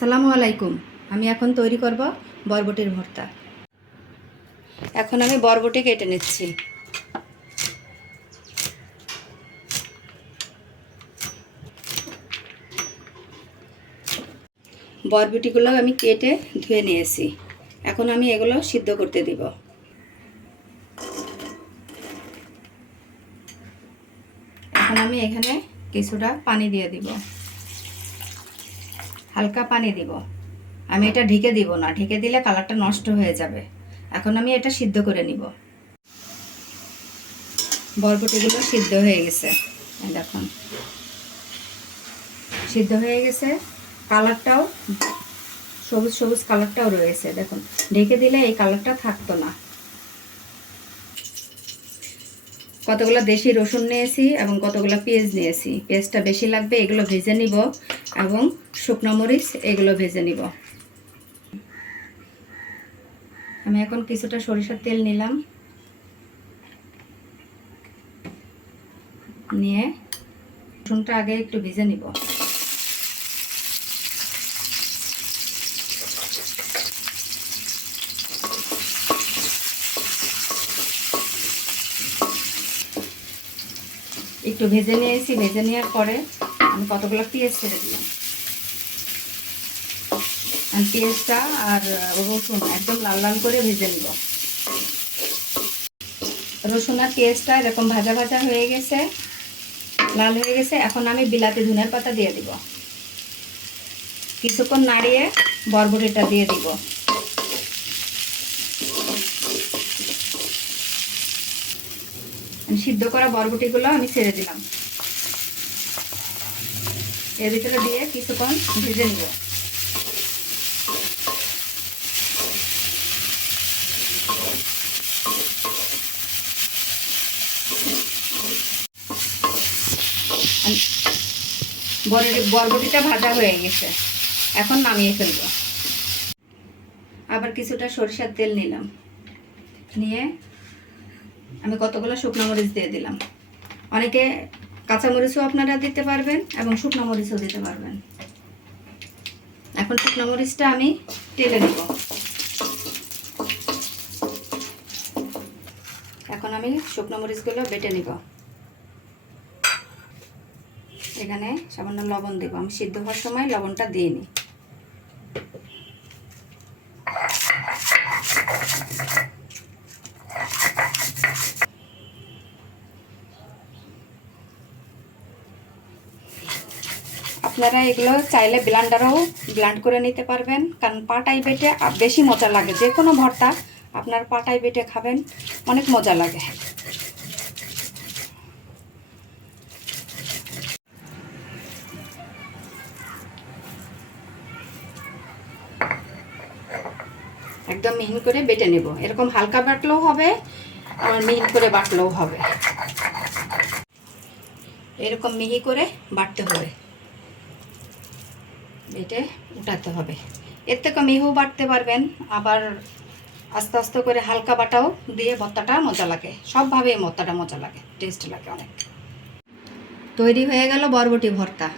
আসসালামু আলাইকুম। আমি এখন তৈরি করব বরবটির ভর্তা। এখন আমি বরবটি কেটে নিচ্ছি। বরবটিগুলো আমি কেটে ধুয়ে নিয়েছি। এখন আমি এগুলো সিদ্ধ করতে দিব। এখন আমি এখানে কিছুটা পানি দিয়ে দিব। হালকা পানি দিব। আমি এটা ঢেকে দিব না, ঢেকে দিলে কালারটা নষ্ট হয়ে যাবে। এখন আমি এটা সিদ্ধ করে নিব। বরবটিগুলো সিদ্ধ হয়ে গেছে। দেখুন। সিদ্ধ হয়ে গেছে। কালারটাও সবুজ সবুজ কালারটাও রয়েছে। দেখুন, ঢেকে দিলে এই কালারটা থাকতো না। কতগুলো দেশি রসুন নিয়েছি এবং কতগুলো পেঁয়াজ নিয়েছি। পেঁয়াজটা বেশি লাগবে, এগুলো ভেজে নিব এবং শুকনো মরিচ, এগুলো ভেজে নিব। আমি এখন কিছুটা সরিষার তেল নিলাম। নিয়ে রসুনটা আগে একটু ভেজে নিব। একটু ভেজে নিয়েছি, ভেজে নেওয়ার পরে আমি কতগুলো পেঁয়াজ ছেড়ে দিলাম। পেঁয়াজটা আর রসুন একদম লাল লাল করে ভেজে নিব। রসুন আর পেঁয়াজটা এরকম ভাজা ভাজা হয়ে গেছে, লাল হয়ে গেছে। এখন আমি বিলাতি ধনের পাতা দিয়ে দিব। কিছুক্ষণ নাড়িয়ে বরবটিটা দিয়ে দিব। সিদ্ধ করা বরবটিগুলো আমি ছেড়ে দিলাম। এর ভিতরে দিয়ে কিছুক্ষণ ভেজে নিব। বরবটিটা ভাজা হয়ে গেছে। এখন নামিয়ে ফেলব। আবার কিছুটা সরিষার তেল নিলাম। নিয়ে আমি কতগুলো শুকনো মরিচ দিয়ে দিলাম। অনেকে কাঁচা মরিচও আপনারা দিতে পারবেন এবং শুকনো মরিচও দিতে পারবেন। এখন শুকনো মরিচটা আমি তেলে নেব। এখন আমি শুকনো মরিচগুলো বেটে নিব। এখানে সামান্য লবণ দেবো। আমি সিদ্ধ হওয়ার সময় লবণটা দিয়ে নিই। আপনারা এগুলো চাইলে ব্লান্ডারও ব্লান্ড করে নিতে পারবেন। কারণ পাটাই বেটে বেশি মজা লাগে। যে কোনো ভর্তা আপনার পাটাই বেটে খাবেন, অনেক মজা লাগে। একদম মিহিন করে বেটে নেব। এরকম হালকা বাটলেও হবে আর মিহিন করে বাটলেও হবে। এরকম মিহি করে বাটতে হবে। বেটে উঠাতে হবে। এর থেকে মেহু বাটতে পারবেন, আবার আস্তে আস্তে করে হালকা বাটাও দিয়ে ভর্তাটা মজা লাগে। সবভাবে ভর্তাটা মজা লাগে টেস্ট লাগে অনেক। তৈরি হয়ে গেল বরবটি ভর্তা।